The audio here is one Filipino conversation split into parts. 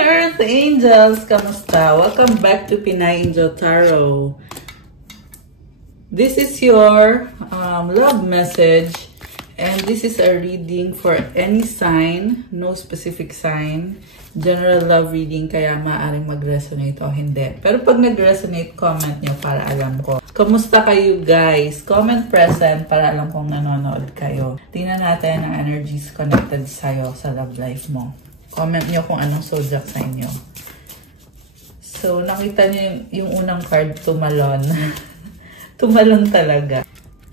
Earth Angels! Kamusta? Welcome back to Pinay Angel Tarot. This is your love message, and this is a reading for any sign, no specific sign. General love reading, kaya maaaring mag-resonate o hindi. Pero pag nag-resonate, comment nyo para alam ko. Kamusta kayo guys? Comment present para alam kong nanonood kayo. Tingnan natin ang energies connected sa'yo sa love life mo. Comment nyo kung anong zodiac sa inyo. So, nakita nyo yung unang card, tumalon. Tumalon talaga.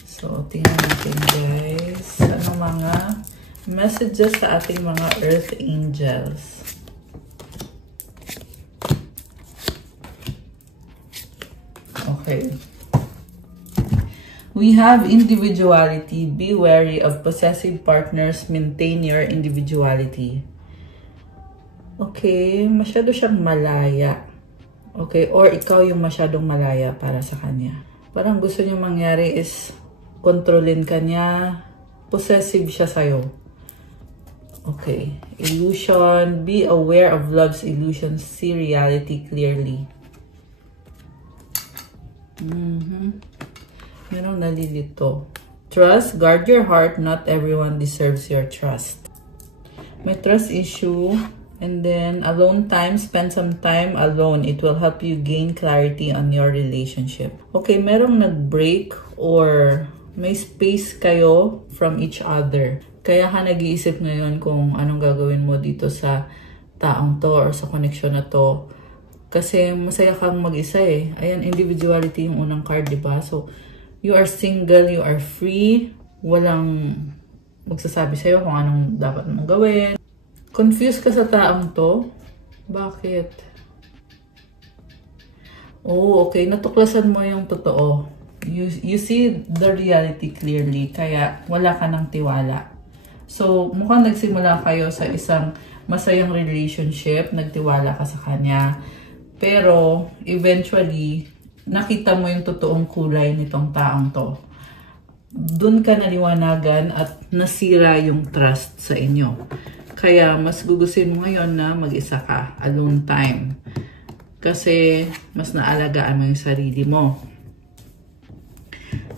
So, tingnan natin guys. Ano mga messages sa ating mga Earth Angels. Okay. We have individuality. Be wary of possessive partners. Maintain your individuality. Okay, masyado siyang malaya. Okay, or ikaw yung masyadong malaya para sa kanya. Parang gusto niya mangyari is kontrolin ka niya. Possessive siya sa'yo. Okay, illusion. Be aware of love's illusions. See reality clearly. Merong nalilito. Trust. Guard your heart. Not everyone deserves your trust. May trust issue. And then, alone time. Spend some time alone. It will help you gain clarity on your relationship. Okay, merong nag-break or may space kayo from each other. Kaya ka nag-iisip ngayon kung anong gagawin mo dito sa taong to or sa connection na to. Kasi masaya kang mag-isa eh. Ayan, individuality yung unang card, diba? So, you are single, you are free. Walang magsasabi sa'yo kung anong dapat mong gawin. Confused ka sa taong to? Bakit? Oh, okay. Natuklasan mo yung totoo. You see the reality clearly. Kaya wala ka ng tiwala. So, mukhang nagsimula kayo sa isang masayang relationship. Nagtiwala ka sa kanya. Pero, eventually, nakita mo yung totoong kulay nitong taong to. Doon ka naliwanagan at nasira yung trust sa inyo. Kaya, mas gugusin mo ngayon na mag-isa ka, alone time. Kasi, mas naalagaan mo yung sarili mo.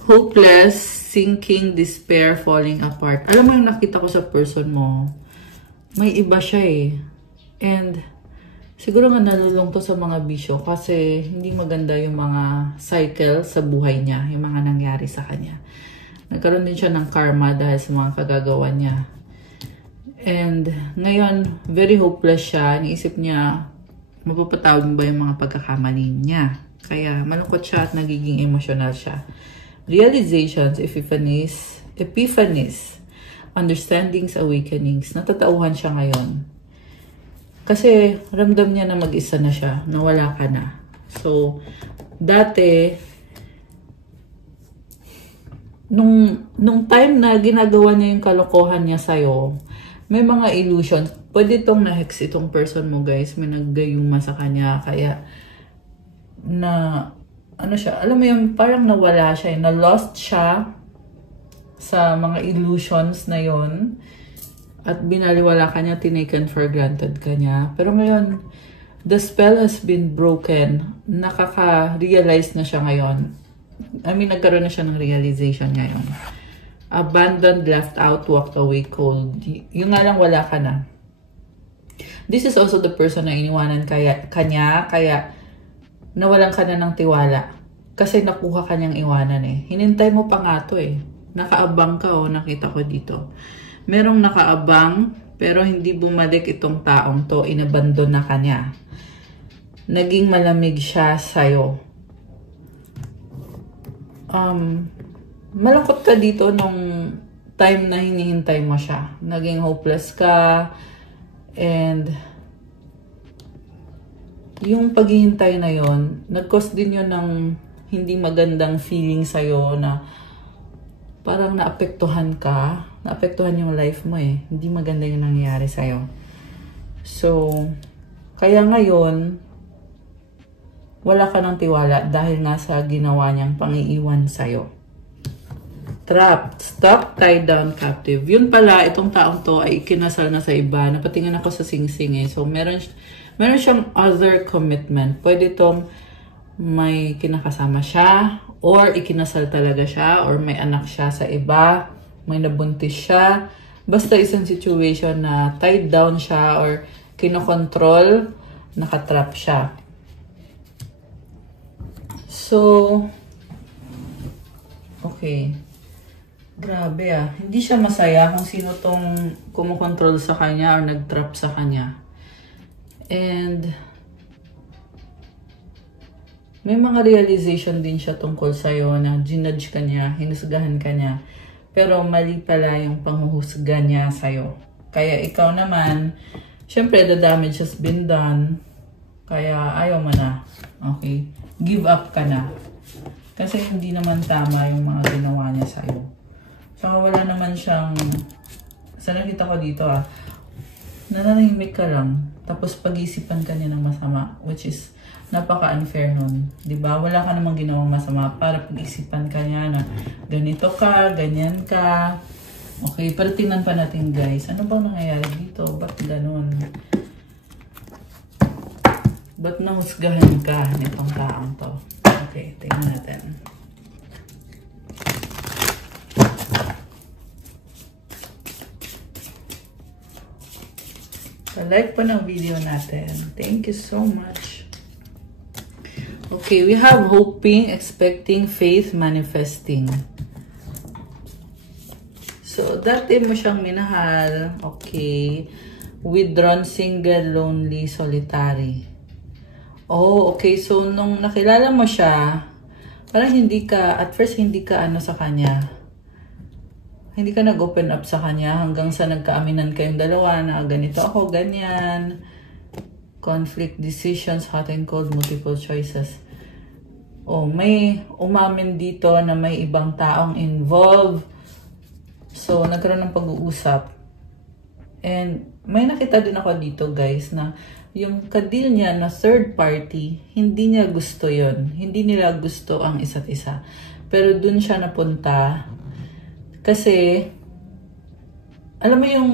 Hopeless, sinking, despair, falling apart. Alam mo yung nakita ko sa person mo, may iba siya eh. And, siguro nga nalulungkot sa mga bisyo kasi hindi maganda yung mga cycle sa buhay niya, yung mga nangyari sa kanya. Nagkaroon din siya ng karma dahil sa mga kagagawa niya. And ngayon, very hopeless siya. Niisip niya, mapapatawad ba yung mga pagkakamali niya? Kaya malungkot siya at nagiging emotional siya. Realizations, epiphanies, understandings, awakenings. Natatauhan siya ngayon. Kasi ramdam niya na mag-isa na siya, na wala ka na. So, dati, nung time na ginagawa niya yung kalokohan niya sa'yo, may mga illusions. Pwede itong na-hex itong person mo, guys. May naggayuma sa kanya. Kaya, ano siya, alam mo yung parang nawala siya. Na-lost siya sa mga illusions na yon. At binaliwala ka niya, tinaken for granted ka niya. Pero ngayon, the spell has been broken. Nakaka-realize na siya ngayon. I mean, nagkaroon na siya ng realization ngayon. Abandoned, left out, walked away cold. Yung nga lang wala ka na. This is also the person na iniwanan kanya, kaya nawalan ka na ng tiwala. Kasi nakuha ka niyang iwanan eh. Hinintay mo pa nga to eh. Nakaabang ka oh, nakita ko dito. Merong nakaabang, pero hindi bumalik itong taong to. Inabandon na kanya. Naging malamig siya sa'yo. Malungkot ka dito nung time na hinihintay mo siya. Naging hopeless ka. And yung paghihintay na yon, nag-cause din yun ng hindi magandang feeling sa'yo na parang naapektuhan ka. Naapektuhan yung life mo eh. Hindi maganda yung nangyayari sa'yo. So, kaya ngayon, wala ka ng tiwala dahil nga sa ginawa niyang pang-iiwan sa'yo. trapped, stuck, tied down, captive. Yun pala, itong taong to ay ikinasal na sa iba. Napatingin ako sa Sing-Sing eh. So, meron siyang other commitment. Pwede itong may kinakasama siya, or ikinasal talaga siya, or may anak siya sa iba, may nabuntis siya. Basta isang situation na tied down siya, or kinokontrol, nakatrap siya. So, okay. Grabe ah. Hindi siya masaya kung sino tong kumukontrol sa kanya or nag-trap sa kanya. And may mga realization din siya tungkol sa'yo na ginudge ka niya, hinusgahan ka niya. Pero mali pala yung panghuhusga niya sa'yo. Kaya ikaw naman, syempre the damage has been done. Kaya ayaw mo na. Okay? Give up ka na. Kasi hindi naman tama yung mga ginawa niya sa'yo. Saka wala naman siyang, sa nakita ko dito nananahimik ka lang, tapos pag-isipan ka niya ng masama, which is napaka-unfair nun. Diba? Wala ka namang ginawang masama para pag-isipan ka niya na ganito ka, ganyan ka. Okay, pero tingnan pa natin guys, ano bang nangyayari dito? Ba't ganun? Ba't nahusgahan ka nitong taong to? Okay, tingnan natin. Like po ng video natin. Thank you so much. Okay, we have hoping, expecting, faith, manifesting. So, dati mo siyang minahal. Okay. Withdrawn, single, lonely, solitary. Oh, okay. So, nung nakilala mo siya, parang hindi ka, at first hindi ka sa kanya. Hindi ka nag-open up sa kanya hanggang sa nagkaaminan kayong dalawa na ganito ako, ganyan. Conflict, decisions, hot and cold, multiple choices. Oh, may umamin dito na may ibang taong involved. So, nagkaroon ng pag-uusap. And may nakita din ako dito guys na yung kadil niya na third party, hindi niya gusto yon. Hindi nila gusto ang isa't isa. Pero dun siya napunta. Kasi, alam mo yung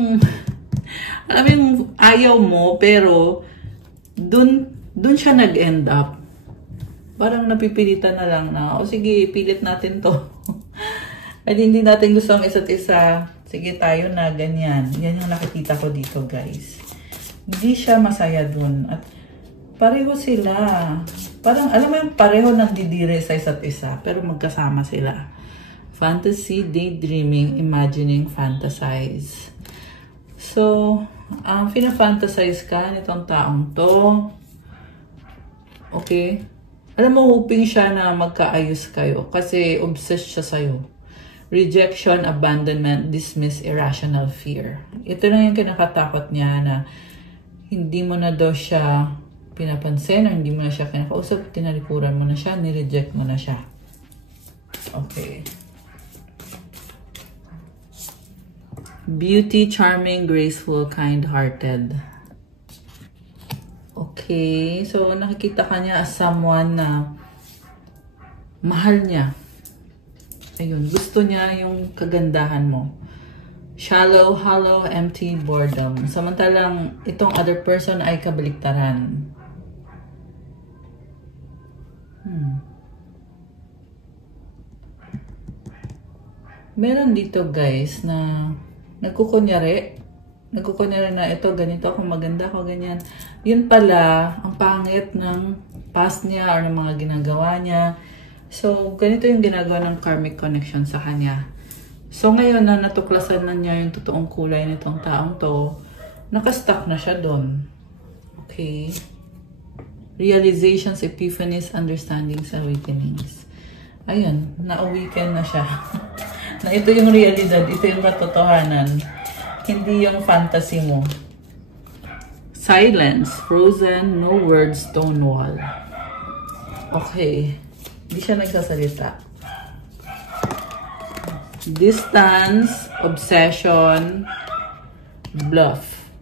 ayaw mo, pero dun siya nag-end up. Parang napipilitan na lang na, o sige, pilit natin to. At hindi natin gusto ang isa't isa. Sige, tayo na, ganyan. Yan yung nakikita ko dito, guys. Hindi siya masaya dun. At pareho sila. Parang, alam mo yung pareho nagdidire sa isa't isa, pero magkasama sila. Fantasy, daydreaming, imagining, fantasize. So, fina-fantasize ka nitong taong to. Okay? Alam mo, hoping siya na magkaayos kayo kasi obsessed siya sa'yo. Rejection, abandonment, dismiss, irrational fear. Ito na yung kinakatakot niya na hindi mo na daw siya pinapansin o hindi mo na siya kinakausap, tinalikuran mo na siya, nireject mo na siya. Okay. Beauty, charming, graceful, kind-hearted. Okay, so nakikita ka niya as someone na mahal niya. Ayun, gusto niya yung kagandahan mo. Shallow, hollow, empty, boredom. Samantalang itong other person ay kabaliktaran. Meron dito guys na nagkukunyari na ito, ganito ako, maganda ako, ganyan. Yun pala, ang pangit ng past niya or ng mga ginagawa niya. So, ganito yung ginagawa ng karmic connection sa kanya. So, ngayon na natuklasan na niya yung totoong kulay nitong taong to, nakastuck na siya doon. Okay? Realizations, epiphanies, understandings, awakenings. Ayun, na-awaken na siya. Na ito yung realidad, ito yung katotohanan. Hindi yung fantasy mo. Silence, frozen, no words, stone wall. Okay. Hindi siya nagsasalita. Distance, obsession, bluff.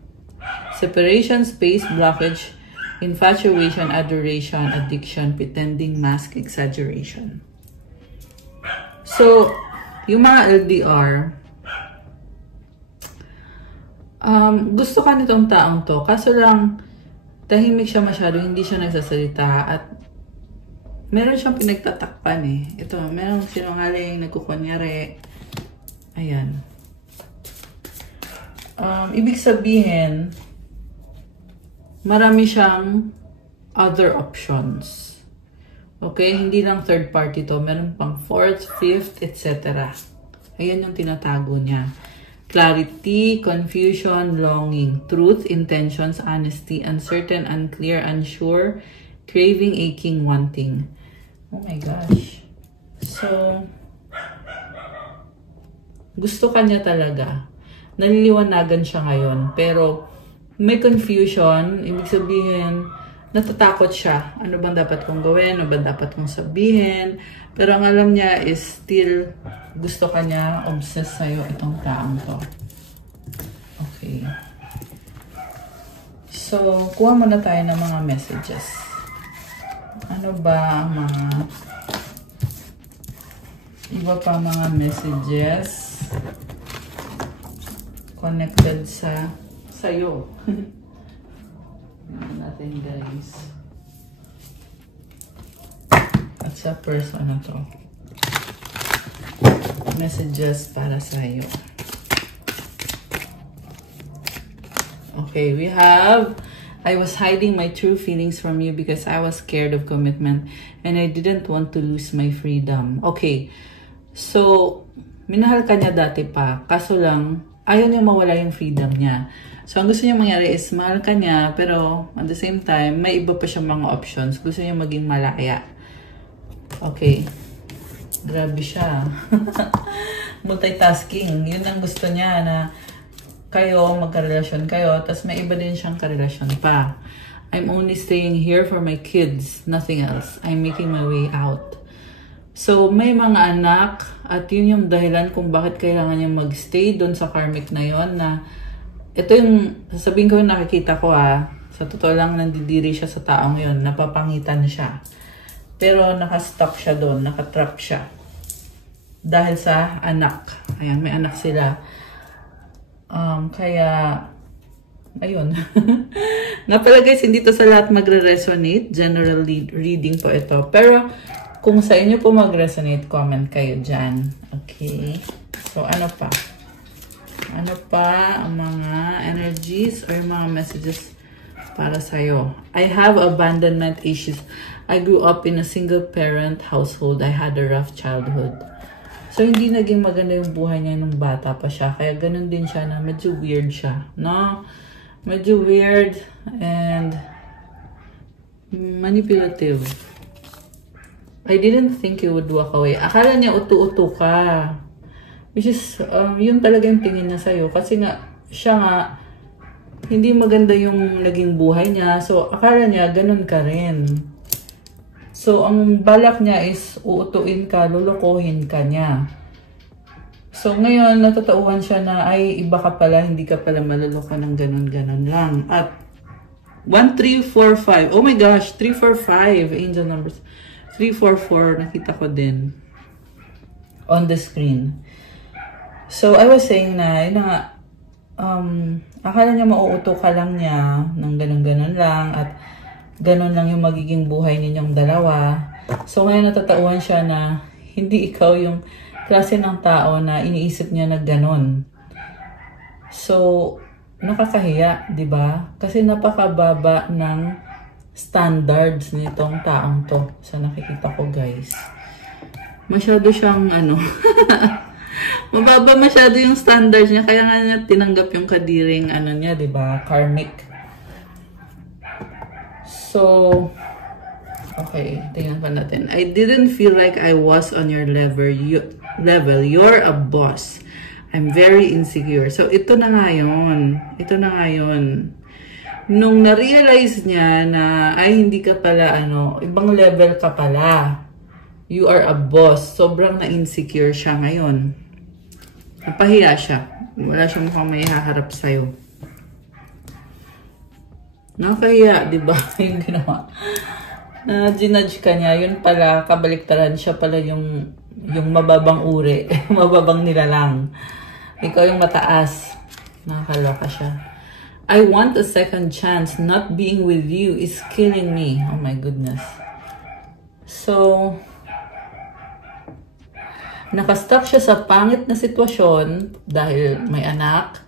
Separation, space, blockage, infatuation, adoration, addiction, pretending, mask, exaggeration. So, Yung mga LDR, gusto ka nitong taong to. Kaso lang, tahimik siya masyado, hindi siya nagsasalita at meron siyang pinagtatakpan eh. Ito, meron sinungaling, nagkukunyari. Ayan. Ibig sabihin, marami siyang other options. Okay? Hindi lang third party to. Meron pang fourth, fifth, etc. Ayan yung tinatago niya. Clarity, confusion, longing, truth, intentions, honesty, uncertain, unclear, unsure, craving, aching, wanting. Oh my gosh. So, gusto ka niya talaga. Naliliwanagan siya ngayon. Pero, may confusion. Ibig sabihin, natatakot siya. Ano bang dapat kong gawin? Ano bang dapat kong sabihin? Pero ang alam niya is still, gusto ka niya, obsessed sa'yo itong taong to. Okay. So, kuha muna tayo ng mga messages. Ano ba ang mga iba pa mga messages connected sa sa'yo? Tignan natin guys. At sa person na to. Messages para sa'yo. Okay, we have I was hiding my true feelings from you because I was scared of commitment and I didn't want to lose my freedom. Okay. So, minahal ka niya dati pa. Kaso lang, ayaw niya mawala yung freedom niya. So, ang gusto niya mangyari is mahal ka niya pero at the same time, may iba pa siyang mga options. Gusto niya maging malaya. Okay. Grabe siya. Multitasking. Yun ang gusto niya na kayo, magkarelasyon kayo, tapos may iba din siyang karelasyon pa. I'm only staying here for my kids, nothing else. I'm making my way out. So, may mga anak, at yun yung dahilan kung bakit kailangan niya magstay doon sa karmic na yon na ito yung, sasabihin ko yung nakikita ko sa totoo lang nandidiri siya sa taong yon, napapangitan siya. Pero nakastuck siya doon, nakatrap siya. Dahil sa anak. Ayan, may anak sila. Kaya, ayun. Nga pala guys, hindi to sa lahat magre-resonate. General reading po ito. Pero, kung sa inyo po mag-resonate, comment kayo dyan. Okay? So, ano pa? Ano pa ang mga energies or mga messages para sa'yo? I have abandonment issues. I grew up in a single-parent household. I had a rough childhood. So, hindi naging maganda yung buhay niya nung bata pa siya. Kaya ganun din siya na medyo weird siya. No? Medyo weird and manipulative. I didn't think you would walk away. Akala niya utu-utu ka. Which is, yun talaga yung tingin niya sa'yo. Kasi nga, siya nga, hindi maganda yung naging buhay niya. So, akala niya, ganun ka rin. So, ang balak niya is uutuin ka, lulukohin ka niya. So, ngayon, natatauhan siya na, ay, iba ka pala, hindi ka pala maluloko ng ganun-ganun lang. At 1, 3, 4, 5. Oh my gosh, 3, 4, 5. Angel numbers. 3, 4, 4. Nakita ko din. On the screen. So, I was saying na, yun na nga, akala niya mauuto ka lang niya ng ganun-ganun lang. At ganon lang yung magiging buhay ninyong dalawa. So, ngayon natatauhan siya na hindi ikaw yung klase ng tao na iniisip niya na ganon. So, nakakahiya, di ba? Kasi napakababa ng standards nitong taong to sa nakikita ko, guys. Masyado siyang, mababa masyado yung standards niya. Kaya nga niya tinanggap yung kadiring, niya, di ba? Karmic. So, okay, tingnan pa natin. I didn't feel like I was on your level. You're a boss. I'm very insecure. So, ito na nga yun. Ito na nga yun. Nung na-realize niya na, ay, hindi ka pala, ibang level ka pala. You are a boss. Sobrang na-insecure siya ngayon. Napahiya siya. Wala siyang mukhang may haharap sa'yo. Nakakahiya, di ba? Yung ginawa. Na ginudge ka niya, yun pala, kabaliktaran siya pala yung yung mababang uri, mababang nilalang. Ikaw yung mataas. Nakakaloka siya. I want a second chance. Not being with you is killing me. Oh my goodness. So, nakastuck siya sa pangit na sitwasyon dahil may anak.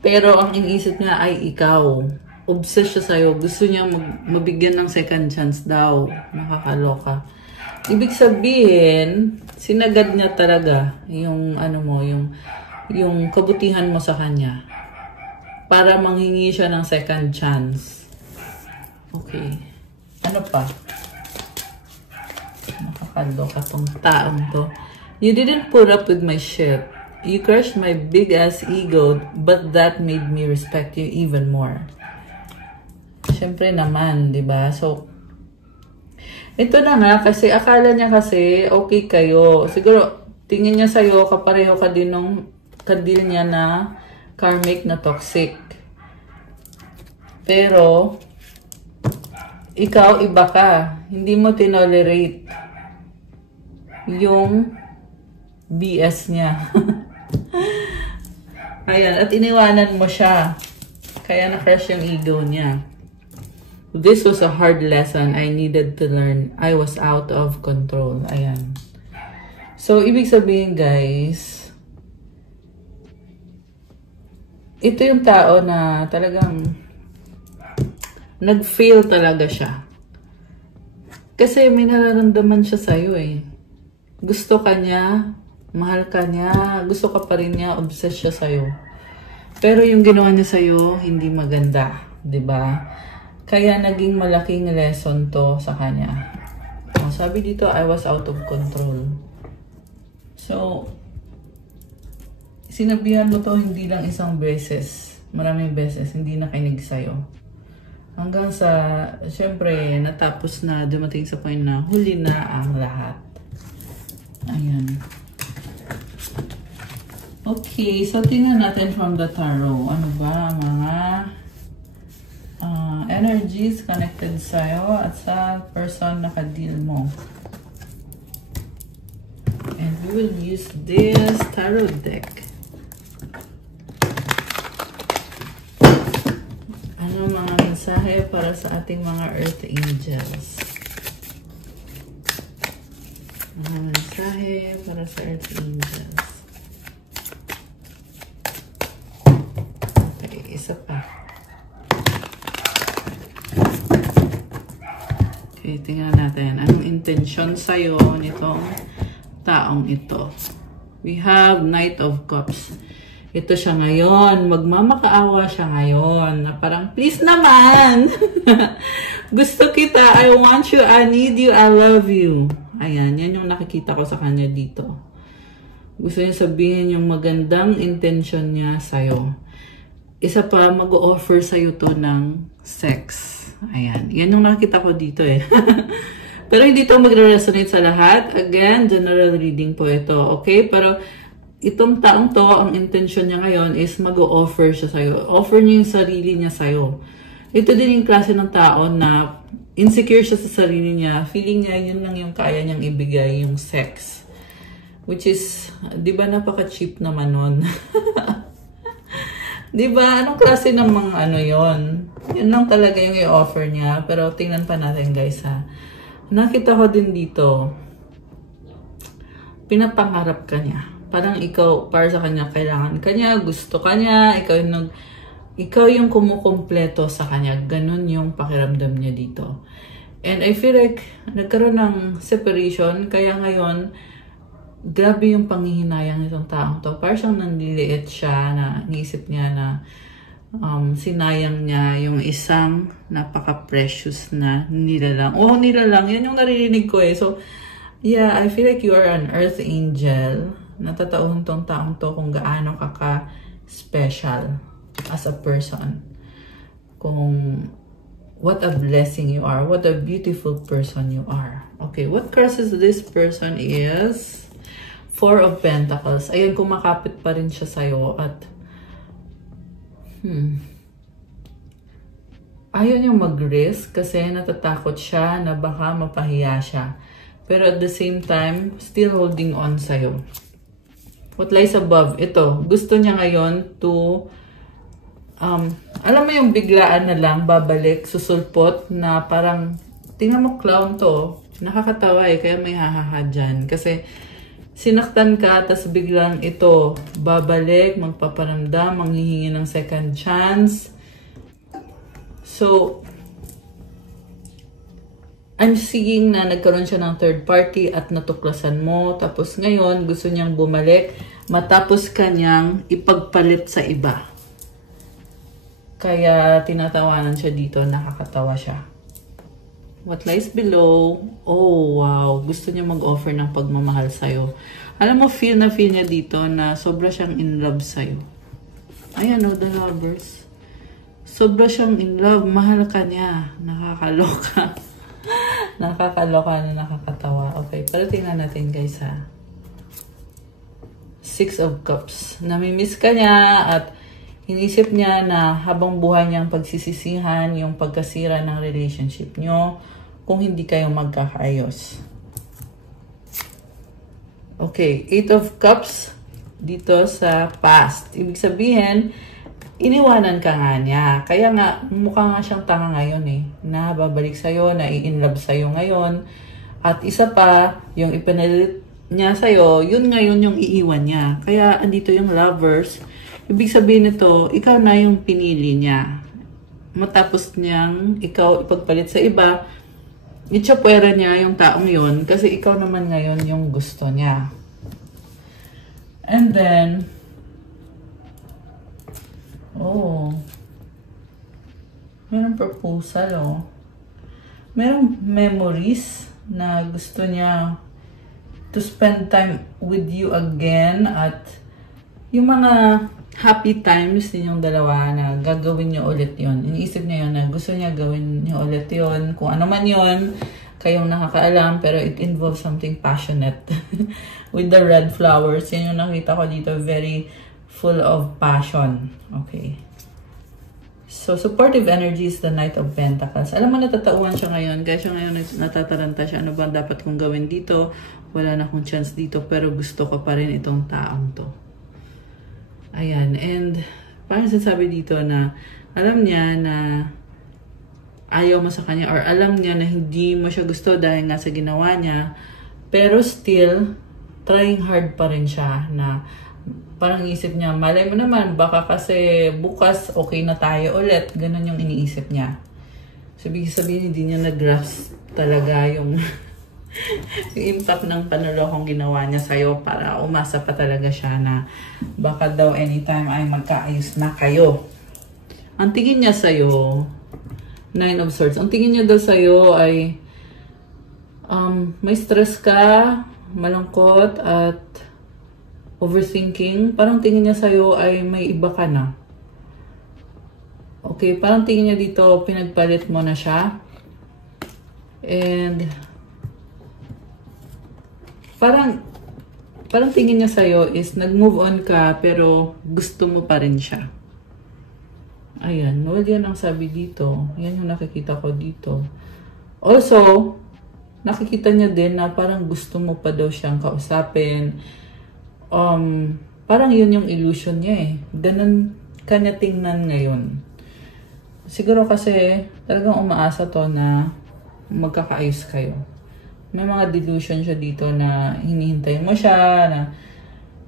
Pero ang iniisip niya ay ikaw. Obsessed siya sa'yo. Gusto niya mabigyan ng second chance daw. Nakakaloka. Ibig sabihin, sinagad niya talaga yung ano mo, yung kabutihan mo sa kanya. Para manghingi siya ng second chance. Okay. Ano pa? Nakakaloka tong taong to. You didn't put up with my shit. You crushed my big ass ego, but that made me respect you even more. Siyempre naman, di ba? So, ito na nga, kasi akala niya kasi okay kayo. Siguro, tingin niya sa'yo, kapareho ka din nung kadil niya na karmic na toxic. Pero, ikaw iba ka. Hindi mo tinolerate yung BS niya. Ayan, at iniwanan mo siya. Kaya na-crush yung ego niya. This was a hard lesson I needed to learn. I was out of control. Ayan. So, ibig sabihin guys, ito yung tao na talagang nag-fail talaga siya. Kasi may nararamdaman siya sa'yo eh. Gusto ka niya, mahal ka niya, gusto ka pa rin niya, obsessed siya sa'yo. Pero yung ginawa niya sa'yo, hindi maganda. 'Di ba? Kaya naging malaking lesson to sa kanya. Sabi dito, I was out of control. So, sinabihan mo to hindi lang isang beses. Maraming beses, hindi nakinig sa'yo. Hanggang sa, syempre, natapos na, dumating sa point na huli na ang lahat. Ayan. Okay, so tingnan natin from the tarot. Ano ba mga energies connected sa'yo at sa person na ka-deal mo. And we will use this tarot deck. Ano mga mensahe para sa ating mga Earth Angels? Mga mensahe para sa Earth Angels. Okay, isa pa. Okay, tingnan natin. Anong intention sa'yo nitong taong ito? We have Knight of Cups. Ito siya ngayon. Magmamakaawa siya ngayon. Na parang, please naman! Gusto kita. I want you. I need you. I love you. Ayan. Yan yung nakikita ko sa kanya dito. Gusto niya sabihin yung magandang intention niya sa'yo. Isa pa, mag-o-offer sa'yo to ng sex. Ayan. Yan yung nakikita ko dito eh. Pero hindi to magre-resonate sa lahat. Again, general reading po ito. Okay? Pero itong taong to, ang intention niya ngayon is mag-o-offer siya sa'yo. Offer niya yung sarili niya sa'yo. Ito din yung klase ng tao na insecure siya sa sarili niya. Feeling niya yun lang yung kaya niyang ibigay, yung sex. Which is, di ba napaka-cheap naman nun? Di ba? Anong klase ng mga ano yon? Yun lang talaga yung i-offer niya. Pero tingnan pa natin guys ha. Nakita ko din dito, pinapangarap ka niya. Parang ikaw, para sa kanya, kailangan ka niya, gusto ka niya, ikaw yung kumukumpleto sa kanya. Ganun yung pakiramdam niya dito. And I feel like nagkaroon ng separation, kaya ngayon, grabe yung panghihinayang nitong taong to. Parang siyang nanliliit siya na naisip niya na sinayang niya yung isang napaka-precious na nilalang. Oh, nilalang. Yan yung naririnig ko eh. So, yeah, I feel like you are an earth angel. Natatauhan tong taong to kung gaano ka ka-special as a person. Kung what a blessing you are. What a beautiful person you are. Okay, what crosses this person is Four of Pentacles. Ayun, kumakapit pa rin siya sa'yo at ayaw niyang mag-risk kasi natatakot siya na baka mapahiya siya. pero at the same time, still holding on sa'yo. What lies above? Ito, gusto niya ngayon to, alam mo yung biglaan na lang, babalik, susulpot, na parang, tingnan mo clown to, nakakatawa kaya may hahaha dyan. Kasi, sinaktan ka, tas biglang ito, babalik, magpaparamdam, manghihingi ng second chance. So, I'm seeing na nagkaroon siya ng third party at natuklasan mo. Tapos ngayon, gusto niyang bumalik matapos kanyang ipagpalit sa iba. Kaya tinatawanan siya dito, nakakatawa siya. What lies below? Oh, wow. Gusto niya mag-offer ng pagmamahal sa'yo. Alam mo, feel niya dito na sobra siyang in love sa'yo. Ayan o, the lovers. Sobra siyang in love. Mahal ka niya. Nakakaloka. Nakakaloka na nakakatawa. Okay, pero tingnan natin guys ha. Six of Cups. Namimiss ka niya at inisip niya na habang buhay niyang pagsisisihan yung pagkasira ng relationship niyo kung hindi kayo magkakaayos. Okay, Eight of Cups dito sa past. Ibig sabihin, iniwanan ka nga niya. Kaya nga, mukha nga siyang tanga ngayon na babalik sa'yo, na i-inlove sa'yo ngayon. At isa pa, yung ipinalit niya sa'yo, yun ngayon yung iiwan niya. Kaya andito yung lovers. Ibig sabihin nito, ikaw na yung pinili niya. Matapos niyang ikaw ipagpalit sa iba, itsapwera niya yung taong yun kasi ikaw naman ngayon yung gusto niya. And then, oh, merong proposal, merong memories na gusto niya to spend time with you again at yung mga happy times ninyong dalawa na gagawin niyo ulit yon. Iniisip niya yun na gusto niya gawin niyo ulit yon. Kung ano man yon, kayong nakakaalam, pero it involves something passionate. With the red flowers, yan yung nakita ko dito, very full of passion. Okay. So, supportive energy is the Knight of Pentacles. Alam mo, natatauhan siya ngayon. Kaya siya ngayon natataranta siya. Ano ba dapat kong gawin dito? Wala na akong chance dito. Pero gusto ko pa rin itong taong to. Ayan. And, parang sinasabi dito na alam niya na ayaw mo sa kanya or alam niya na hindi mo siya gusto dahil nga sa ginawa niya. Pero still, trying hard pa rin siya na parang isip niya, malay mo naman, baka kasi bukas okay na tayo ulit. Ganon yung iniisip niya. So, ibig sabihin, hindi niya nag-grasp talaga yung, yung impact ng panulokong ginawa niya sa'yo para umasa pa talaga siya na baka daw anytime ay magkaayos na kayo. Ang tingin niya sa'yo, Nine of Swords, ang tingin niya daw sa'yo ay may stress ka, malungkot, at overthinking. Parang tingin niya sa'yo ay may iba ka na. Okay, parang tingin niya dito, pinagpalit mo na siya. And parang tingin niya sa'yo is nag-move on ka pero gusto mo pa rin siya. Ayan, well, yan ang sabi dito. Yan yung nakikita ko dito. Also, nakikita niya din na parang gusto mo pa daw siyang kausapin. Parang yun yung illusion niya Ganun kanya tingnan ngayon. Siguro kasi talagang umaasa to na magkakaayos kayo. May mga delusion siya dito na hinihintay mo siya, na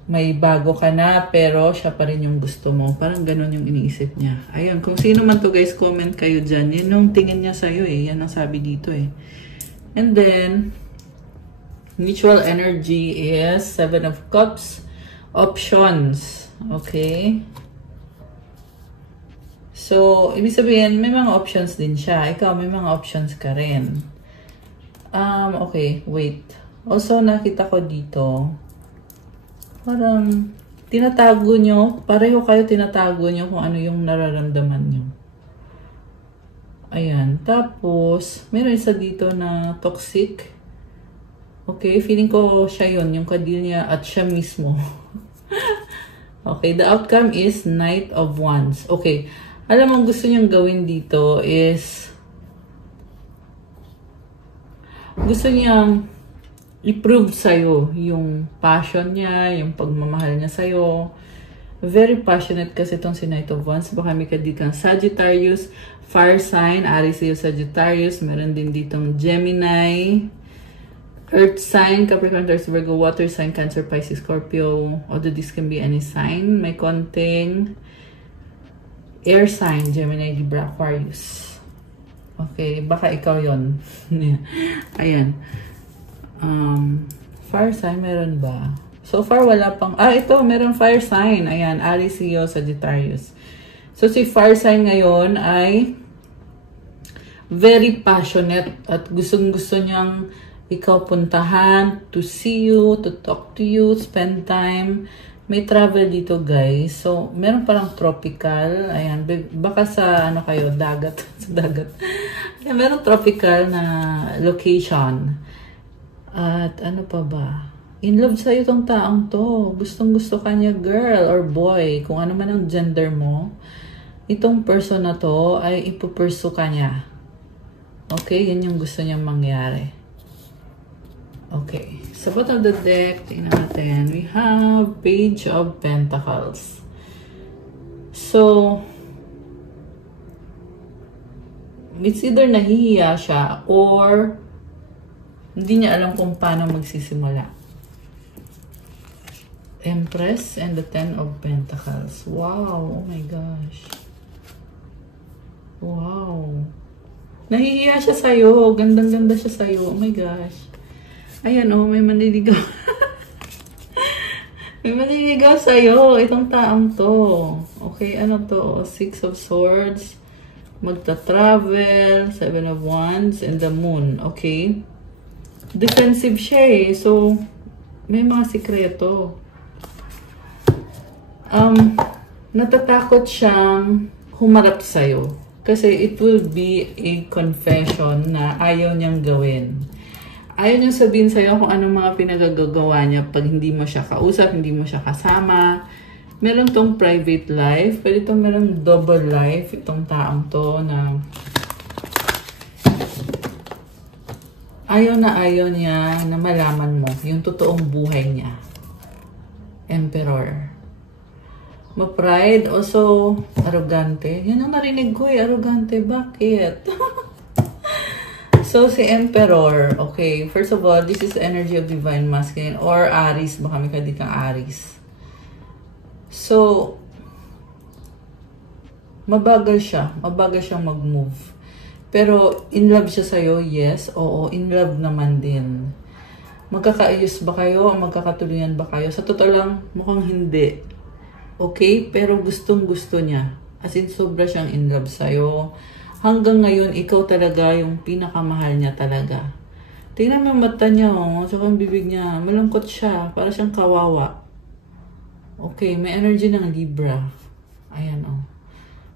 may bago ka na, pero siya pa rin yung gusto mo. Parang ganun yung iniisip niya. Ayun, kung sino man to guys, comment kayo dyan. Yan yung tingin niya sa'yo Yan ang sabi dito And then, mutual energy is Seven of Cups. Options. Okay? So, ibig sabihin, may mga options din siya. Ikaw, may mga options ka rin. Okay, wait. Also, nakita ko dito, parang tinatago nyo, pareho kayo tinatago nyo kung ano yung nararamdaman nyo. Ayan. Tapos, meron isa dito na toxic. Okay, feeling ko siya yun, yung kadil niya at siya mismo. Okay, the outcome is Knight of Wands. Okay, alam mo gusto niyang gawin dito is gusto niyang i-prove sa'yo yung passion niya, yung pagmamahal niya sa'yo. Very passionate kasi itong si Knight of Wands. Baka may kadikang Sagittarius, fire sign, Aries yung Sagittarius. Meron din ditong Gemini, Earth sign, Capricorn, Taurus, Virgo, water sign, Cancer, Pisces, Scorpio. Although this can be any sign. May konting air sign, Gemini, Libra, Aquarius. Okay, baka ikaw yon. Ayan. Fire sign, meron ba? So far, wala pang... ito, meron fire sign. Ayan, Aries, Leo, Sagittarius. So, si fire sign ngayon ay very passionate at gustong-gusto niyang ikaw puntahan, to see you, to talk to you, spend time. May travel dito, guys. So, meron parang tropical. Ayan, baka sa, ano kayo, dagat. Sa dagat. Ayan, meron tropical na location. At ano pa ba? In love sa'yo tong taong to. Gustong-gusto ka niya, girl or boy. Kung ano man ang gender mo. Itong person na to ay ipupursue ka niya. Okay? Yan yung gusto niyang mangyari. Okay. Sa bottom of the deck, tingnan natin. We have Page of Pentacles. So, it's either nahihiya siya or hindi niya alam kung paano magsisimula. Empress and the Ten of Pentacles. Wow! Oh my gosh. Wow! Nahihiya siya sa'yo. Gandang-ganda siya sa'yo. Oh my gosh. Ayan, oh, may manliligaw. May manliligaw sa'yo. Itong taong to. Okay, ano to? Six of Swords. Magta-travel. Seven of Wands. And the Moon. Okay? Defensive siya eh. So, may mga sikreto. Natatakot siyang humarap sa'yo. Kasi it will be a confession na ayaw niyang gawin. Ayaw niyang sabihin sa'yo kung anong mga pinagagawa niya pag hindi mo siya kausap, hindi mo siya kasama. Meron tong private life, pero itong meron double life, itong taong to na ayaw niya na malaman mo yung totoong buhay niya. Emperor. Ma-pride, also arrogante. Yun ang narinig ko eh, arrogante. Bakit? So, si Emperor, okay, first of all, this is the energy of Divine Masculine or Aries, baka may kadikang Aries. So, mabagal siyang mag-move. Pero, in love siya sa'yo, yes, oo, in love naman din. Magkakaayos ba kayo o magkakatuluyan ba kayo? Sa totoo lang, mukhang hindi. Okay? Pero gustong-gusto niya. As in, sobra siyang in love sa'yo. Hanggang ngayon, ikaw talaga yung pinakamahal niya talaga. Tingnan mo yung mata niya, oh. Tsaka yung bibig niya. Malungkot siya. Para siyang kawawa. Okay, may energy ng Libra. Ayan, oh.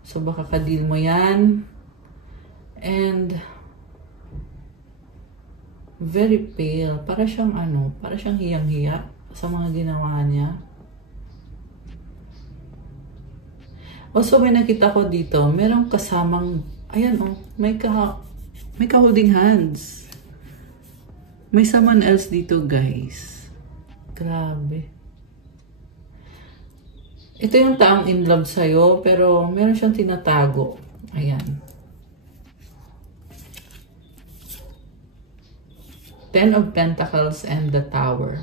So, baka ka-deal mo yan. And, very pale. Para siyang para siyang hiyang-hiya sa mga ginawa niya. Also, may nakita ko dito, merong kasamang, ayan oh, may ka-holding hands. May someone else dito, guys. Grabe. Ito yung taong in love sa'yo, pero meron siyang tinatago. Ayan. Ten of Pentacles and the Tower.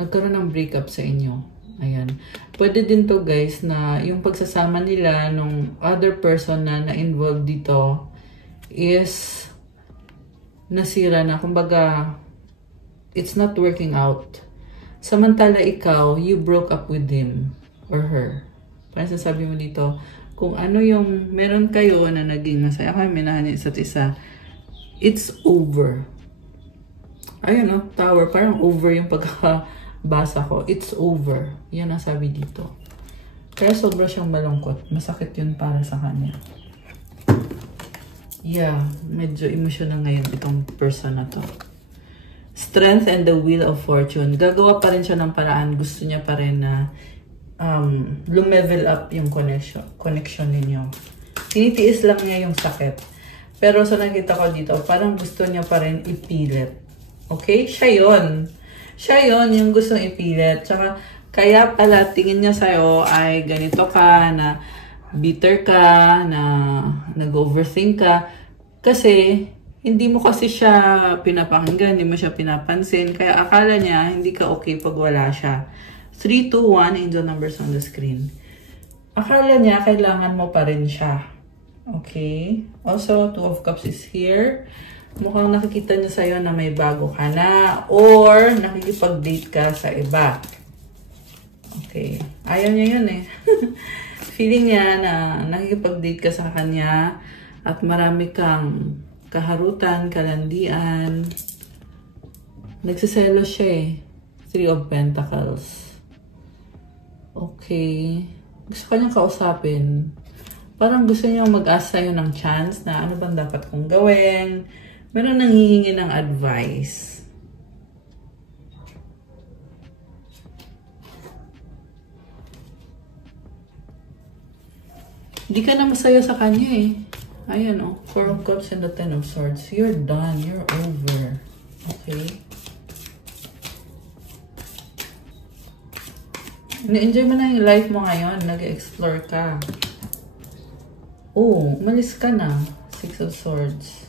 Nagkaroon ng breakup sa inyo. Ayan. Pwede din to, guys, na yung pagsasama nila nung other person na na-involved dito is nasira na. Kumbaga, it's not working out. Samantala ikaw, you broke up with him or her. Parang sasabi mo dito, kung ano yung meron kayo na naging masaya kayo, minahan niya isa't isa, it's over. Ayun, no? Tower. Parang over yung pagkabasa ko. It's over. Yan ang sabi dito. Kaya sobra siyang malungkot. Masakit yun para sa kanya. Yeah. Medyo emotional ngayon itong person na to. Strength and the Wheel of Fortune. Gagawa pa rin siya ng paraan. Gusto niya pa rin na lumevel up yung connection ninyo. Tinitiis lang niya yung sakit. Pero sa nakita ko dito, parang gusto niya pa rin ipilit. Okay? Siya yun. Siya yun yung gustong ipilit. Tsaka, kaya pala tingin niya sa'yo ay ganito ka, na bitter ka, na nag-overthink ka. Kasi, hindi mo kasi siya pinapakinggan, hindi mo siya pinapansin. Kaya akala niya, hindi ka okay pag wala siya. 3, 2, 1, angel numbers on the screen. Akala niya, kailangan mo pa rin siya. Okay? Also, 2 of Cups is here. Mukhang nakikita niya sa'yo na may bago ka na or nakikipag-date ka sa iba. Okay. Ayaw niya yun eh. Feeling niya na nakikipag-date ka sa kanya at marami kang kaharutan, kalandian. Nagsiselos siya eh. 3 of Pentacles. Okay. Gusto ka niyang kausapin. Parang gusto niya mag-ask sa'yo ng chance na ano bang dapat kong gawin. Meron nanghihingi ng advice. Hindi ka na masaya sa kanya eh. Ayan oh, 4 of Cups and the 10 of Swords. You're done. You're over. Okay? Na-enjoy mo na yung life mo ngayon. Nag-explore ka. Oh, umalis ka na. 6 of Swords.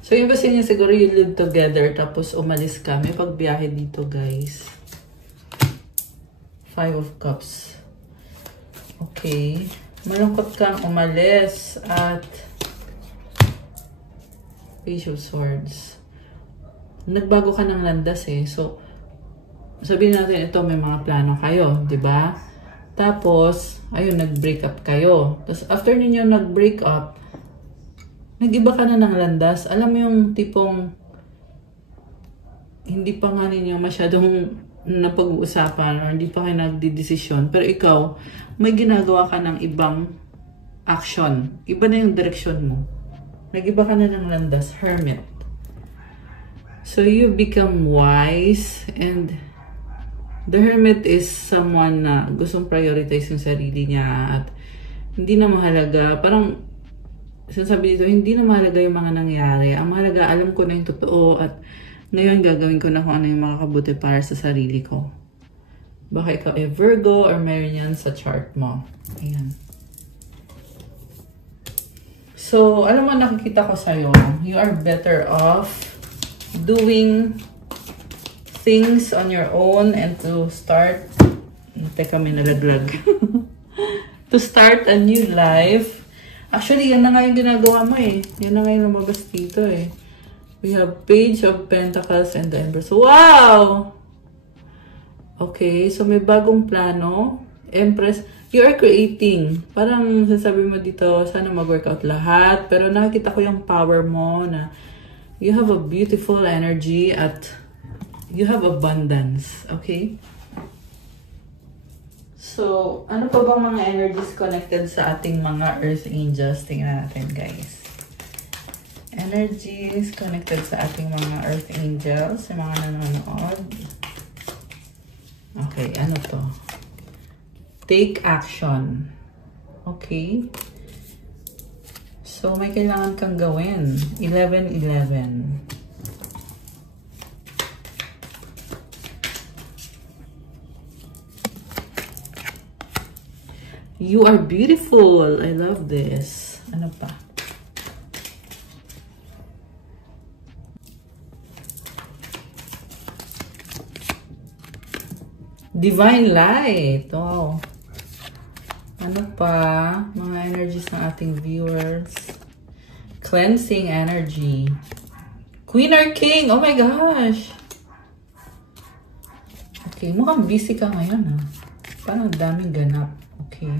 So, yung basta niya siguro you live together tapos umalis ka. May pagbiyahe dito, guys. 5 of Cups. Okay. Malungkot kang umalis at Page of Swords. Nagbago ka ng landas eh. So, sabihin natin ito may mga plano kayo, di ba? Tapos, ayun, nag-break up kayo. Tapos, after ninyo nag-break up, nag-iba ka na ng landas. Alam mo yung tipong hindi pa nga ninyo masyadong napag-uusapan or hindi pa kayo nagdidesisyon. Pero ikaw, may ginagawa ka ng ibang action. Iba na yung direksyon mo. Nag-iba ka na ng landas. Hermit. So, you become wise and the Hermit is someone na gustong prioritize yung sarili niya at hindi na mahalaga. Parang, sinasabi dito, hindi na mahalaga yung mga nangyari. Ang mahalaga, alam ko na yung totoo at ngayon gagawin ko na kung ano yung makakabuti para sa sarili ko. Baka ikaw ay Virgo or meron yan sa chart mo. Ayan. So, alam mo, nakikita ko sa'yo, you are better off doing things on your own and to start, teka may nalaglag, to start a new life. Actually, yan na nga yung ginagawa mo eh. Yan na nga yung lumabas dito eh. We have Page of Pentacles and the Empress. Wow! Okay, so may bagong plano. Empress, you are creating. Parang sasabi mo dito, sana mag-workout lahat. Pero nakikita ko yung power mo na you have a beautiful energy at you have abundance. Okay? So, ano pa bang mga energies connected sa ating mga Earth Angels? Tingnan natin, guys. Energies connected sa ating mga Earth Angels, yung mga nanonood. Okay, ano to? Take action. Okay? So, may kailangan kang gawin. 11-11. You are beautiful. I love this. Ano pa? Divine Light. Oh. Ano pa? Mga energies ng ating viewers. Cleansing energy. Queen or King. Oh my gosh. Okay. Mukhang busy ka ngayon ha. Parang daming ganap. Okay.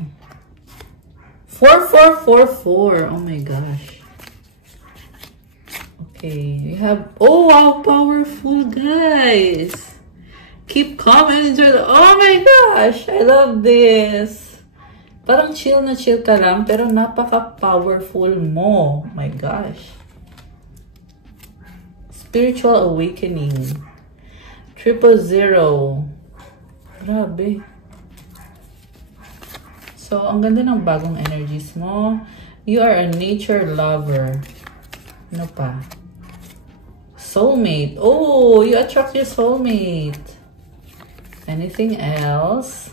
4-4-4-4. Oh my gosh. Okay. We have... Oh wow. Powerful guys. Keep calm and enjoy the... Oh my gosh! I love this! Parang chill na chill ka lang, pero napaka-powerful mo. Oh my gosh. Spiritual awakening. 000. Grabe. So, ang ganda ng bagong energies mo. You are a nature lover. Ano pa? Soulmate. Oh, you attract your soulmate. Anything else?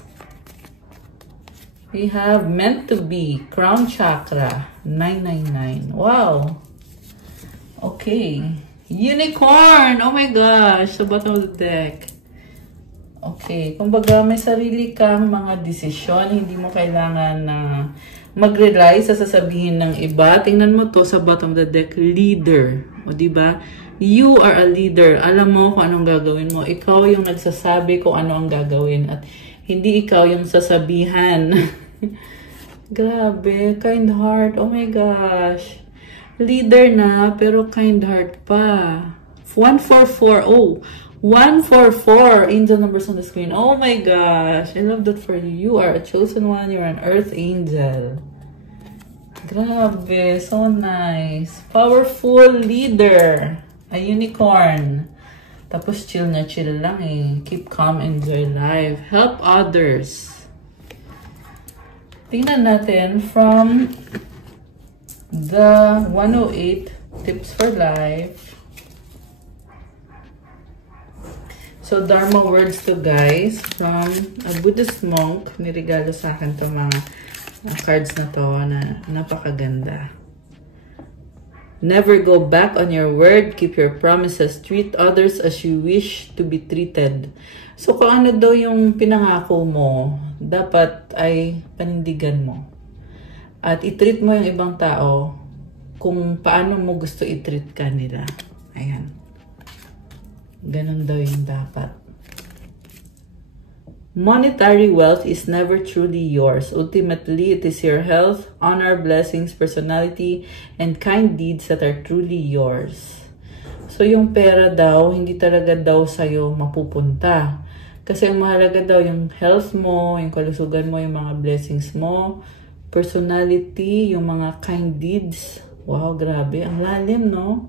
We have meant to be. Crown chakra. 999. Wow. Okay. Unicorn. Oh my gosh. Sa bottom of the deck. Okay. Kumbaga, may sarili kang mga desisyon. Hindi mo kailangan na mag-rely sa sasabihin ng iba. Tingnan mo to sa bottom of the deck. Leader. O diba? You are a leader. Alam mo kung anong gagawin mo. Ikaw yung nagsasabi kung ano ang gagawin. At hindi ikaw yung sasabihan. Grabe. Kind heart. Oh my gosh. Leader na, pero kind heart pa. 144. Oh, 144. Angel numbers on the screen. Oh my gosh. I love that for you. You are a chosen one. You're an earth angel. Grabe. So nice. Powerful leader. A unicorn. Tapos chill na chill lang eh. Keep calm, enjoy life. Help others. Tingnan natin from the 108 tips for life. So, Dharma words to guys from a Buddhist monk. Nirigalo sa akin to mga cards na to na napakaganda. Never go back on your word. Keep your promises. Treat others as you wish to be treated. So, kung ano daw yung pinangako mo, dapat ay panindigan mo. At i-treat mo yung ibang tao kung paano mo gusto i-treat ka nila. Ayan. Ganun daw yung dapat. Monetary wealth is never truly yours. Ultimately, it is your health, honor, blessings, personality, and kind deeds that are truly yours. So, yung pera daw, hindi talaga daw sa'yo mapupunta. Kasi ang mahalaga daw yung health mo, yung kalusugan mo, yung mga blessings mo, personality, yung mga kind deeds. Wow, grabe. Ang lalim, no?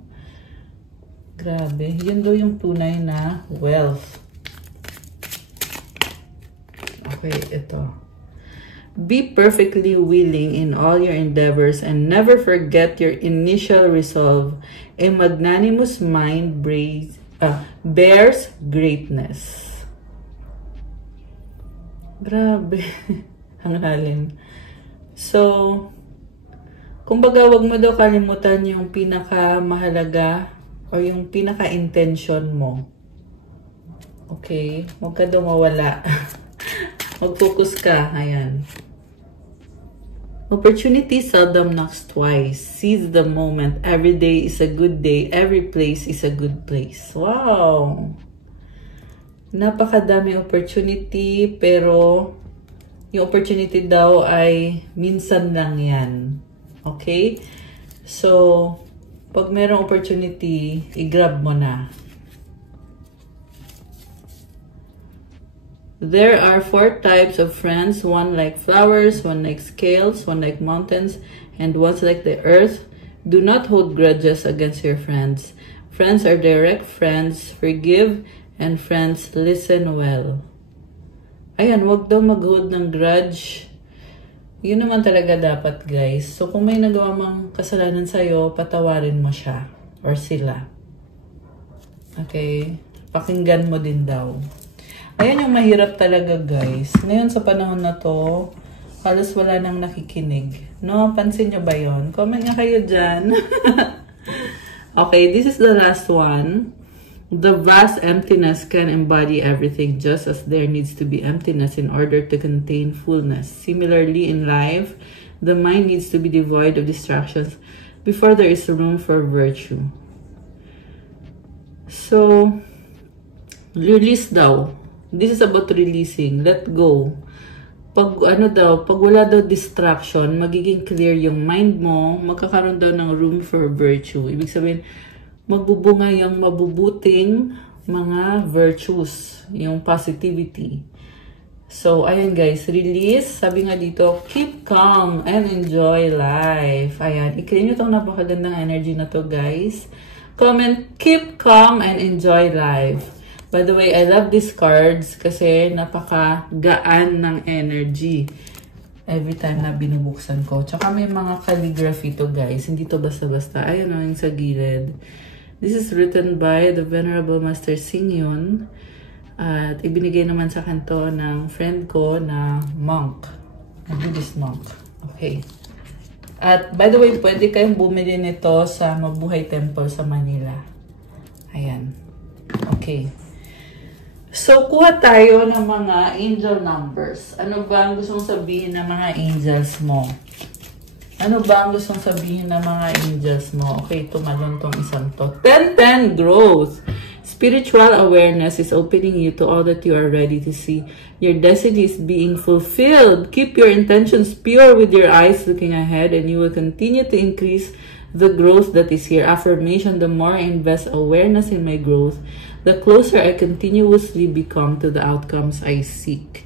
Grabe. Yun daw yung tunay na wealth. Okay, ito. Be perfectly willing in all your endeavors and never forget your initial resolve. A magnanimous mind bears greatness. Grabe. Ang lalim. So, kumbaga, wag mo daw kalimutan yung pinakamahalaga o yung pinaka-intention mo. Okay? Huwag ka daw mawala. Mag-focus ka. Ayan. Opportunity seldom knocks twice. Seize the moment. Every day is a good day. Every place is a good place. Wow! Napakadami opportunity, pero yung opportunity daw ay minsan lang yan. Okay? So, pag merong opportunity, i-grab mo na. There are 4 types of friends. One like flowers, one like scales, one like mountains, and one like the earth. Do not hold grudges against your friends. Friends are direct friends. Forgive, and friends listen well. Ayan, wag daw mag-hold ng grudge. Yun naman talaga dapat, guys. So, kung may nagawa mang kasalanan sa'yo, patawarin mo siya or sila. Okay? Pakinggan mo din daw. Ayan yung mahirap talaga, guys. Ngayon sa panahon na to, halos wala nang nakikinig. No? Pansin nyo ba yun? Comment nga kayo dyan. Okay, this is the last one. The vast emptiness can embody everything, just as there needs to be emptiness in order to contain fullness. Similarly, in life, the mind needs to be devoid of distractions before there is room for virtue. So, release daw. This is about releasing. Let go. Pag wala daw distraction, magiging clear yung mind mo, magkakaroon daw ng room for virtue. Ibig sabihin, magbubunga yung mabubuting mga virtues, yung positivity. So, ayan guys, release. Sabi nga dito, keep calm and enjoy life. Ayan, i-clean nyo itong napakagandang energy na to, guys. Comment, keep calm and enjoy life. By the way, I love these cards kasi napaka-gaan ng energy every time na binubuksan ko. Tsaka may mga calligraphy to, guys. Hindi to basta-basta. Ayan o, yung sa gilid. This is written by the Venerable Master Xing at ibinigay naman sa akin to ng friend ko na monk, a Buddhist monk. Okay. At by the way, pwede kayong bumili nito sa Mabuhay Temple sa Manila. Ayan. Okay. So, kuha tayo ng mga angel numbers. Ano ba ang gustong sabihin ng mga angels mo? Ano ba ang gustong sabihin ng mga angels mo? Okay, tumalon tong isang to. 10-10 growth. Spiritual awareness is opening you to all that you are ready to see. Your destiny is being fulfilled. Keep your intentions pure with your eyes looking ahead, and you will continue to increase the growth that is here. Affirmation: the more I invest awareness in my growth, the closer I continuously become to the outcomes I seek.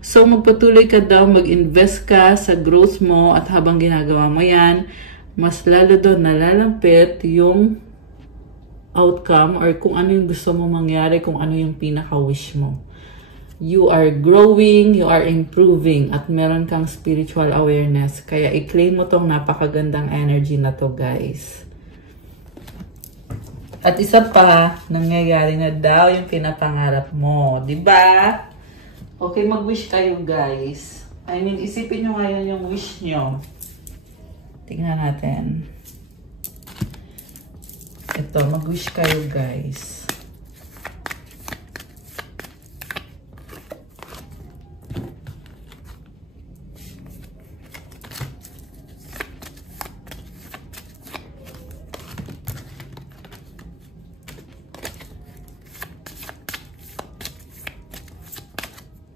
So, magpatuloy ka daw, mag-invest ka sa growth mo at habang ginagawa mo yan, mas lalo daw nalalampit yung outcome or kung ano yung gusto mo mangyari, kung ano yung pinaka-wish mo. You are growing, you are improving, at meron kang spiritual awareness. Kaya i-claim mo tong napakagandang energy na to, guys. At isa pa, nangyayari na daw yung pinapangarap mo. Diba? Okay, mag-wish kayo, guys. I mean, isipin nyo ngayon yung wish nyo. Tingnan natin. Ito, mag-wish kayo, guys.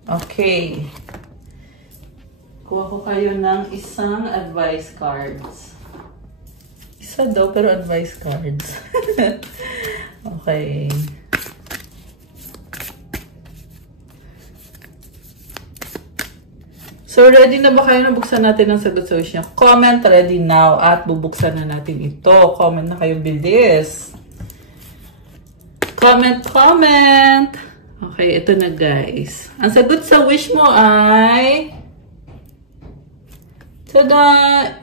Okay. Kuha ko kayo ng isang advice cards. Isa daw, pero advice cards. Okay. So, ready na ba kayo na buksan natin ang sagot sa wish niya? Comment ready now at bubuksan na natin ito. Comment na kayo, bilis. Comment! Okay, ito na, guys. Ang sagot sa wish mo ay... Tada!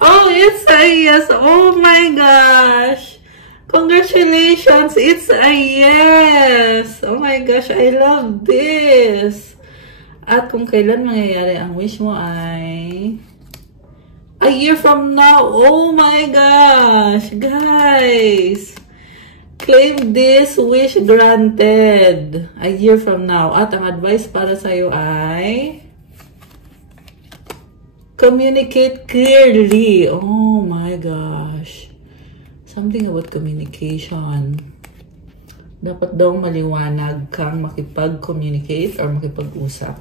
Oh, it's a yes! Oh my gosh! Congratulations! It's a yes! Oh my gosh, I love this! At kung kailan mangyayari ang wish mo ay... A year from now! Oh my gosh! Guys! Claim this wish granted a year from now. At ang advice para sa'yo ay communicate clearly. Oh my gosh. Something about communication. Dapat daw maliwanag kang makipag-communicate or makipag-usap.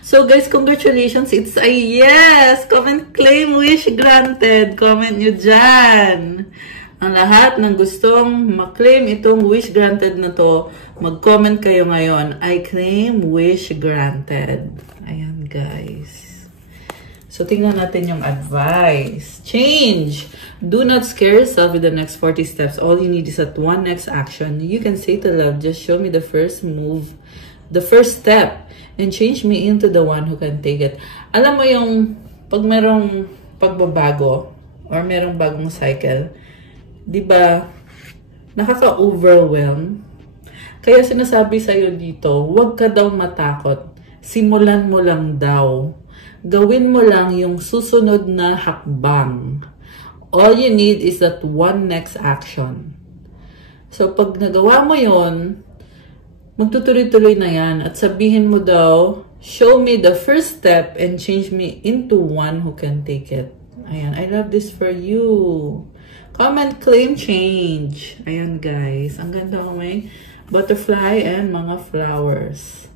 So guys, congratulations. It's a yes! Comment claim wish granted. Comment nyo dyan. Ang lahat ng gustong maklaim itong wish granted na to, mag-comment kayo ngayon. I claim wish granted. Ayan, guys. So, tingnan natin yung advice. Change. Do not scare yourself with the next 40 steps. All you need is that one next action. You can say to love, just show me the first move, the first step, and change me into the one who can take it. Alam mo yung pag merong pagbabago or merong bagong cycle, diba, nakaka-overwhelm. Kaya sinasabi sa'yo dito, huwag ka daw matakot. Simulan mo lang daw. Gawin mo lang yung susunod na hakbang. All you need is that one next action. So, pag nagawa mo yon, magtutuloy-tuloy na yan. At sabihin mo daw, show me the first step and change me into one who can take it. Ayan, I love this for you. Comment, claim, change. Ayan, guys. Ang ganda ko, may butterfly and mga flowers.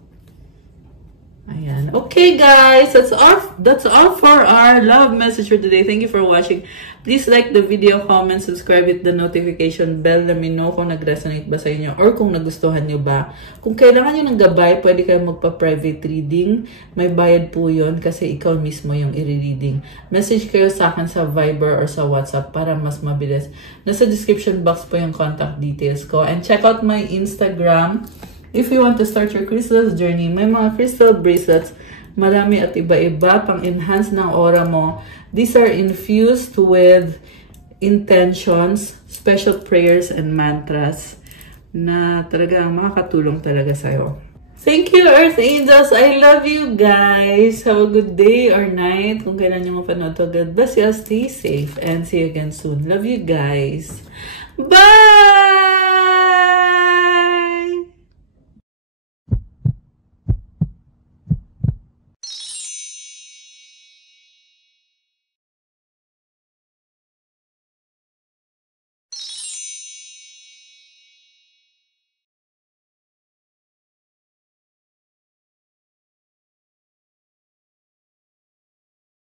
Ayan. Okay, guys. That's all for our love message for today. Thank you for watching. Please like the video, comment, subscribe, hit the notification bell. Let me know kung nag-resonate ba sa inyo or kung nagustuhan nyo ba. Kung kailangan nyo ng gabay, pwede kayo magpa-private reading. May bayad po yun kasi ikaw mismo yung i-reading. Message kayo sa akin sa Viber or sa WhatsApp para mas mabilis. Nasa description box po yung contact details ko. And check out my Instagram. If you want to start your crystals journey, may mga crystal bracelets, marami at iba-iba pang enhance ng aura mo. These are infused with intentions, special prayers, and mantras na talagang makakatulong talaga sa'yo. Thank you, Earth Angels. I love you guys. Have a good day or night kung kailan nyo mapanood to. God bless you. Stay safe and see you again soon. Love you guys. Bye!